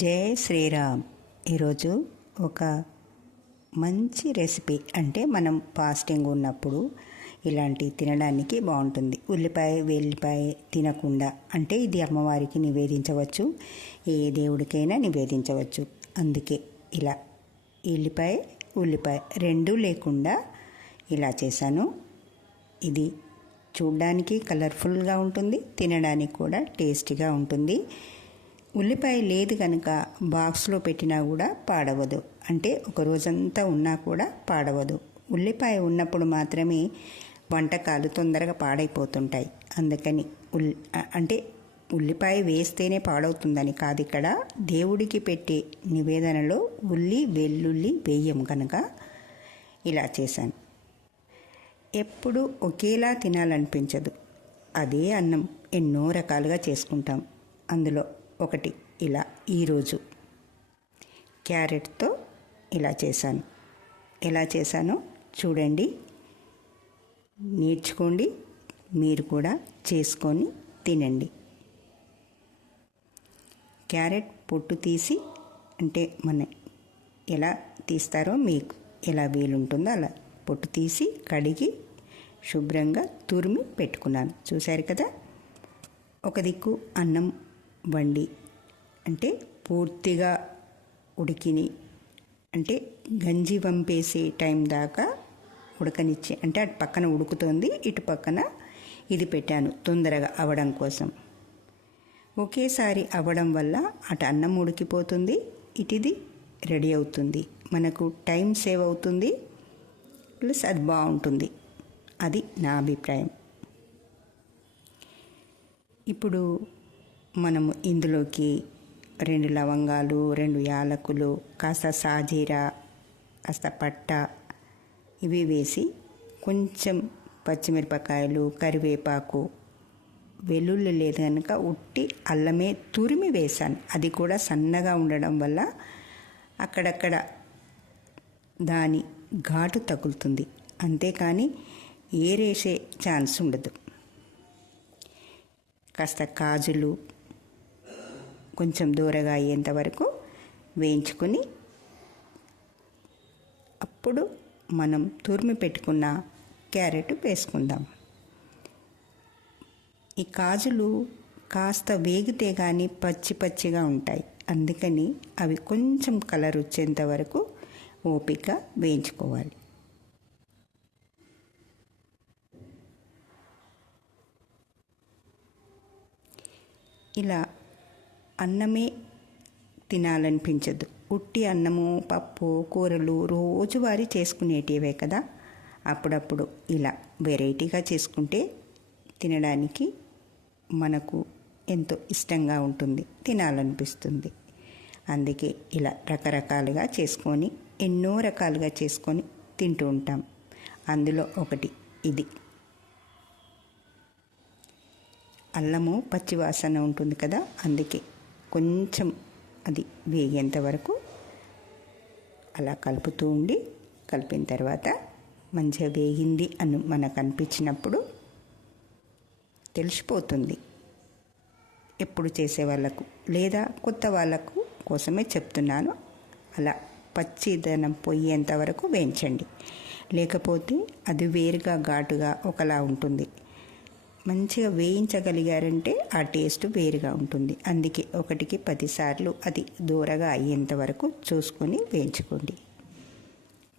జై శ్రీరామ్. ఈరోజు ఒక మంచి రెసిపీ, అంటే మనం ఫాస్టింగ్ ఉన్నప్పుడు ఇలాంటి తినడానికి బాగుంటుంది. ఉల్లిపాయ వెల్లిపాయ తినకుండా, అంటే ఇది అమ్మవారికి నివేదించవచ్చు, ఏ దేవుడికైనా నివేదించవచ్చు. అందుకే ఇలా ఉల్లిపాయ రెండూ లేకుండా ఇలా చేశాను. ఇది చూడ్డానికి కలర్ఫుల్గా ఉంటుంది, తినడానికి కూడా టేస్టీగా ఉంటుంది. ఉల్లిపాయ లేదు కనుక బాక్స్లో పెట్టినా కూడా పాడవదు, అంటే ఒక రోజంతా ఉన్నా కూడా పాడవదు. ఉల్లిపాయ ఉన్నప్పుడు మాత్రమే వంటకాలు తొందరగా పాడైపోతుంటాయి. అందుకని అంటే ఉల్లిపాయ వేస్తేనే పాడవుతుందని కాదు, ఇక్కడ దేవుడికి పెట్టే నివేదనలో వెల్లుల్లి వేయం కనుక ఇలా చేశాను. ఎప్పుడు ఒకేలా తినాలనిపించదు. అదే అన్నం ఎన్నో రకాలుగా చేసుకుంటాం. అందులో ఒకటి ఇలా ఈరోజు క్యారెట్తో ఇలా చేశాను. ఎలా చేశానో చూడండి, నేర్చుకోండి, మీరు కూడా చేసుకొని తినండి. క్యారెట్ పొట్టు తీసి, అంటే మన ఎలా తీస్తారో మీకు ఎలా వీలుంటుందో అలా పొట్టు తీసి కడిగి శుభ్రంగా తురిమి పెట్టుకున్నాను. చూశారు కదా. ఒక దిక్కు అన్నం వండి, అంటే పూర్తిగా ఉడికిని, అంటే గంజి వంపేసే టైం దాకా ఉడకనిచ్చి, అంటే అటు పక్కన ఉడుకుతోంది, ఇటు పక్కన ఇది పెట్టాను తొందరగా అవ్వడం కోసం. ఒకేసారి అవ్వడం వల్ల అటు అన్నం ఉడికిపోతుంది, ఇటుది రెడీ అవుతుంది. మనకు టైం సేవ్ అవుతుంది, ప్లస్ అది బాగుంటుంది. అది నా అభిప్రాయం. ఇప్పుడు మనము ఇందులోకి 2 లవంగాలు, 2 యాలకులు, కాస్త సాజీరా, కాస్త పట్ట ఇవి వేసి, కొంచెం పచ్చిమిరపకాయలు, కరివేపాకు, వెల్లుల్లి లేదు కనుక ఉట్టి అల్లమే తురిమి వేశాను. అది కూడా సన్నగా ఉండడం వల్ల అక్కడక్కడ దాని ఘాటు తగులుతుంది, అంతేకాని ఏరేసే ఛాన్స్ ఉండదు. కాస్త కాజులు కొంచెం దూరగా అయ్యేంత వరకు వేయించుకొని, అప్పుడు మనం తురిమి పెట్టుకున్న క్యారెట్ వేసుకుందాం. ఈ కాజులు కాస్త వేగితే కానీ పచ్చిగా ఉంటాయి, అందుకని అవి కొంచెం కలర్ వచ్చేంత వరకు ఓపిక వేయించుకోవాలి. ఇలా అన్నమే తినాలనిపించదు. ఉట్టి అన్నము, పప్పు, కూరలు రోజువారీ చేసుకునేటివే కదా. అప్పుడప్పుడు ఇలా వెరైటీగా చేసుకుంటే తినడానికి మనకు ఎంతో ఇష్టంగా ఉంటుంది, తినాలనిపిస్తుంది. అందుకే ఇలా రకరకాలుగా చేసుకొని, ఎన్నో రకాలుగా చేసుకొని తింటూ ఉంటాం. అందులో ఒకటి ఇది. అల్లము పచ్చివాసన ఉంటుంది కదా, అందుకే కొంచెం అది వేగేంత వరకు అలా కలుపుతూ ఉండి, కలిపిన తర్వాత మంచిగా వేగింది అని మనకు అనిపించినప్పుడు తెలిసిపోతుంది. ఎప్పుడు చేసే వాళ్ళకు లేదా కొత్త వాళ్ళకు కోసమే చెప్తున్నాను. అలా పచ్చిదనం పోయేంత వరకు వేయించండి, లేకపోతే అది వేరుగా ఘాటుగా ఒకలా ఉంటుంది. మంచిగా వేయించగలిగారంటే ఆ టేస్ట్ వేరుగా ఉంటుంది. అందుకే 1కి 10 సార్లు అది దూరగా అయ్యేంత వరకు చూసుకొని వేయించుకోండి.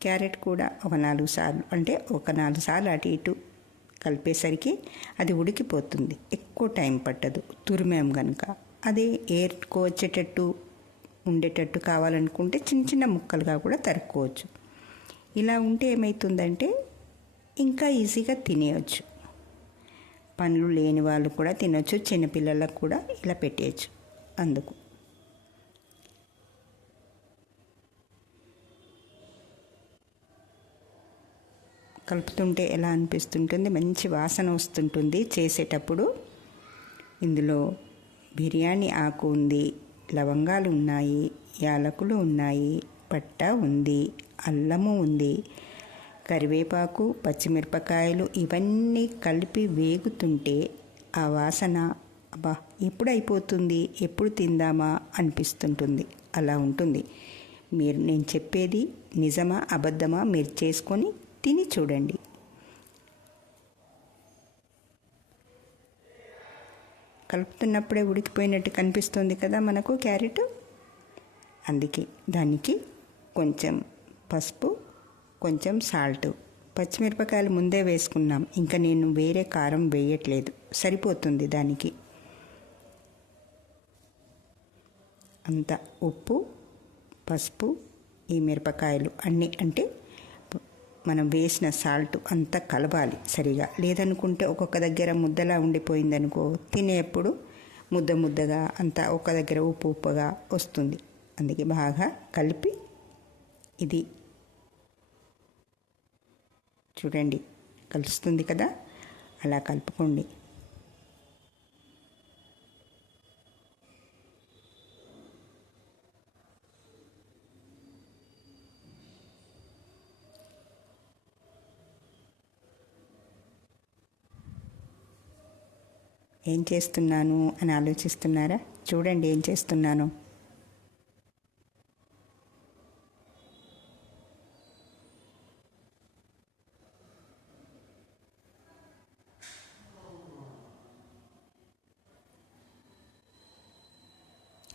క్యారెట్ కూడా ఒక 4 సార్లు, అంటే ఒక 4 సార్లు అటు ఇటు కలిపేసరికి అది ఉడికిపోతుంది, ఎక్కువ టైం పట్టదు తురిమేం కనుక. అదే ఏర్చుకోవచ్చేటట్టు ఉండేటట్టు కావాలనుకుంటే చిన్న ముక్కలుగా కూడా తరుక్కోవచ్చు. ఇలా ఉంటే ఏమవుతుందంటే ఇంకా ఈజీగా తినేయచ్చు. పండ్లు లేని వాళ్ళు కూడా తినొచ్చు, చిన్నపిల్లలకు కూడా ఇలా పెట్టేయచ్చు. అందుకు కలుపుతుంటే ఎలా అనిపిస్తుంటుంది, మంచి వాసన వస్తుంటుంది చేసేటప్పుడు. ఇందులో బిర్యానీ ఆకు ఉంది, లవంగాలు ఉన్నాయి, యాలకులు ఉన్నాయి, పట్ట ఉంది, అల్లము ఉంది, కరివేపాకు, పచ్చిమిరపకాయలు ఇవన్నీ కలిపి వేగుతుంటే ఆ వాసన అబ్బా ఎప్పుడు అయిపోతుంది, ఎప్పుడు తిందామా అనిపిస్తుంటుంది. అలా ఉంటుంది. నేను చెప్పేది నిజమా అబద్ధమా మీరు చేసుకొని తిని చూడండి. కలుపుతున్నప్పుడే ఉడికిపోయినట్టు కనిపిస్తుంది కదా మనకు క్యారెట్. అందుకే దానికి కొంచెం పసుపు, కొంచెం సాల్ట్, పచ్చిమిరపకాయలు ముందే వేసుకున్నాం. ఇంకా నేను వేరే కారం వేయట్లేదు, సరిపోతుంది దానికి. అంత ఉప్పు, పసుపు, ఈ మిరపకాయలు అన్నీ అంటే మనం వేసిన సాల్ట్ అంతా కలవాలి సరిగా. లేదనుకుంటే ఒక్కొక్క దగ్గర ముద్దలా ఉండిపోయిందనుకో, తినేప్పుడు ముద్ద ముద్దగా అంతా ఒక దగ్గర ఉప్పు ఉప్పుగా వస్తుంది. అందుకే బాగా కలిపి ఇది చూడండి కలుస్తుంది కదా, అలా కలుపుకోండి. ఏం చేస్తున్నాను అని ఆలోచిస్తున్నారా? చూడండి ఏం చేస్తున్నాను.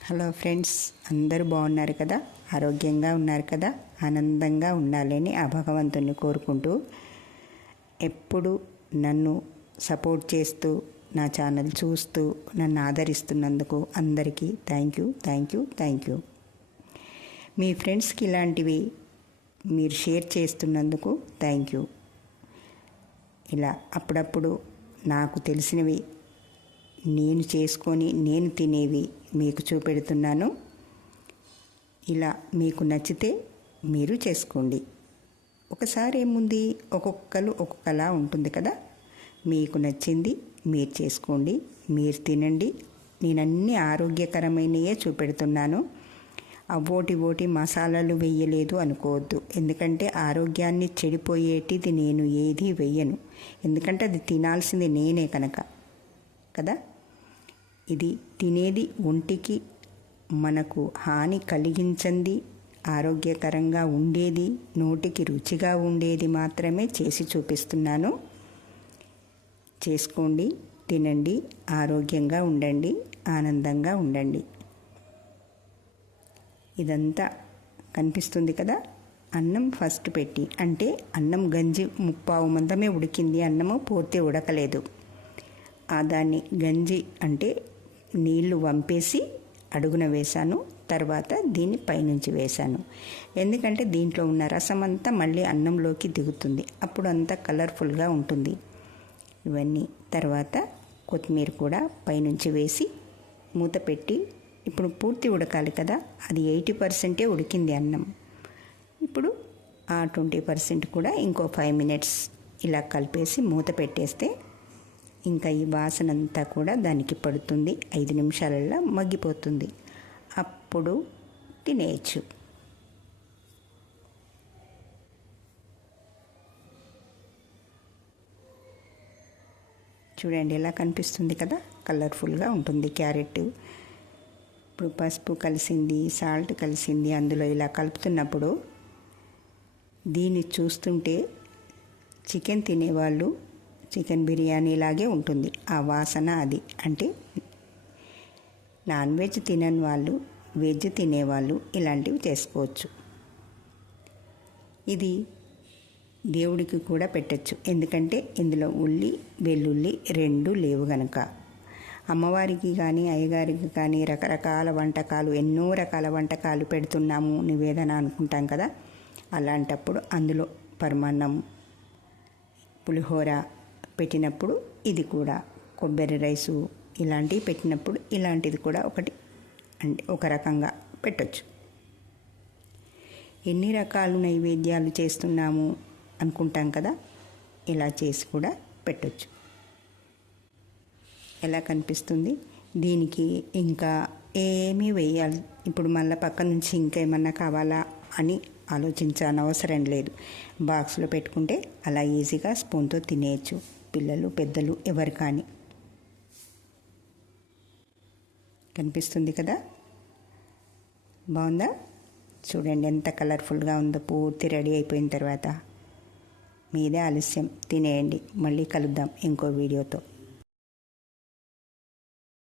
హలో ఫ్రెండ్స్, అందరూ బాగున్నారు కదా, ఆరోగ్యంగా ఉన్నారు కదా, ఆనందంగా ఉండాలని ఆ భగవంతుని కోరుకుంటూ ఎప్పుడు నన్ను సపోర్ట్ చేస్తూ నా ఛానల్ చూస్తూ నన్ను ఆదరిస్తున్నందుకు అందరికీ థ్యాంక్ యూ. మీ ఫ్రెండ్స్కి ఇలాంటివి మీరు షేర్ చేస్తున్నందుకు థ్యాంక్ యూ. ఇలా అప్పుడప్పుడు నాకు తెలిసినవి నేను చేసుకొని నేను తినేవి మీకు చూపెడుతున్నాను. ఇలా మీకు నచ్చితే మీరు చేసుకోండి. ఒకసారి ఏముంది, ఒక్కొక్కరు ఒక్కొక్కలా ఉంటుంది కదా. మీకు నచ్చింది మీరు చేసుకోండి, మీరు తినండి. నేను అన్ని ఆరోగ్యకరమైనయే చూపెడుతున్నాను. ఓటి మసాలాలు వేయలేదు అనుకోవద్దు. ఎందుకంటే ఆరోగ్యాన్ని చెడిపోయేటిది నేను ఏది వేయను. ఎందుకంటే అది తినాల్సింది నేనే కనుక కదా. ఇది తినేది ఒంటికి మనకు హాని కలిగించంది, ఆరోగ్యకరంగా ఉండేది, నోటికి రుచిగా ఉండేది మాత్రమే చేసి చూపిస్తున్నాను. చేసుకోండి, తినండి, ఆరోగ్యంగా ఉండండి, ఆనందంగా ఉండండి. ఇదంతా కనిపిస్తుంది కదా. అన్నం ఫస్ట్ పెట్టి, అంటే అన్నం గంజి ముప్పావు మందమే ఉడికింది, అన్నము పూర్తి ఉడకలేదు. దాన్ని గంజి అంటే నీళ్లు వంపేసి అడుగున వేశాను. తర్వాత దీన్ని పైనుంచి వేశాను. ఎందుకంటే దీంట్లో ఉన్న రసం అంతా మళ్ళీ అన్నంలోకి దిగుతుంది, అప్పుడు అంతా కలర్ఫుల్గా ఉంటుంది. ఇవన్నీ తర్వాత కొత్తిమీర కూడా పైనుంచి వేసి మూత పెట్టి, ఇప్పుడు పూర్తి ఉడకాలి కదా, అది 80% ఉడికింది అన్నం. ఇప్పుడు ఆ 20% కూడా ఇంకో 5 minutes ఇలా కలిపేసి మూత పెట్టేస్తే ఇంకా ఈ వాసన అంతా కూడా దానికి పడుతుంది. 5 నిమిషాలలో మగ్గిపోతుంది. అప్పుడు తినేయచ్చు. చూడండి ఎలా కనిపిస్తుంది కదా, కలర్ఫుల్గా ఉంటుంది క్యారెట్. ఇప్పుడు పసుపు కలిసింది, సాల్ట్ కలిసింది, అందులో ఇలా కలుపుతున్నప్పుడు దీన్ని చూస్తుంటే చికెన్ తినేవాళ్ళు చికెన్ బిర్యానీ లాగే ఉంటుంది ఆ వాసన. అది అంటే నాన్ వెజ్ తినని వాళ్ళు, వెజ్ తినేవాళ్ళు ఇలాంటివి చేసుకోవచ్చు. ఇది దేవుడికి కూడా పెట్టచ్చు, ఎందుకంటే ఇందులో ఉల్లి వెల్లుల్లి 2 లేవు గనక. అమ్మవారికి కానీ అయ్యగారికి కానీ రకరకాల వంటకాలు, ఎన్నో రకాల వంటకాలు పెడుతున్నాము నివేదన అనుకుంటాం కదా. అలాంటప్పుడు అందులో పరమాన్నం, పులిహోర పెట్టినప్పుడు ఇది కూడా, కొబ్బరి రైసు ఇలాంటివి పెట్టినప్పుడు ఇలాంటిది కూడా ఒకటి, అంటే ఒక రకంగా పెట్టచ్చు. ఎన్ని రకాలు నైవేద్యాలు చేస్తున్నాము అనుకుంటాం కదా, ఇలా చేసి కూడా పెట్టచ్చు. ఎలా కనిపిస్తుంది. దీనికి ఇంకా ఏమీ వేయాలి. ఇప్పుడు మళ్ళీ పక్క నుంచి ఇంకేమన్నా కావాలా అని ఆలోచించనవసరం లేదు. బాక్స్లో పెట్టుకుంటే అలా ఈజీగా స్పూన్తో తినేయచ్చు, పిల్లలు పెద్దలు ఎవరు కానీ. కనిపిస్తుంది కదా, బాగుందా? చూడండి ఎంత కలర్ఫుల్గా ఉందో. పూర్తి రెడీ అయిపోయిన తర్వాత మీదే ఆలస్యం, తినేయండి. మళ్ళీ కలుద్దాం ఇంకో వీడియోతో.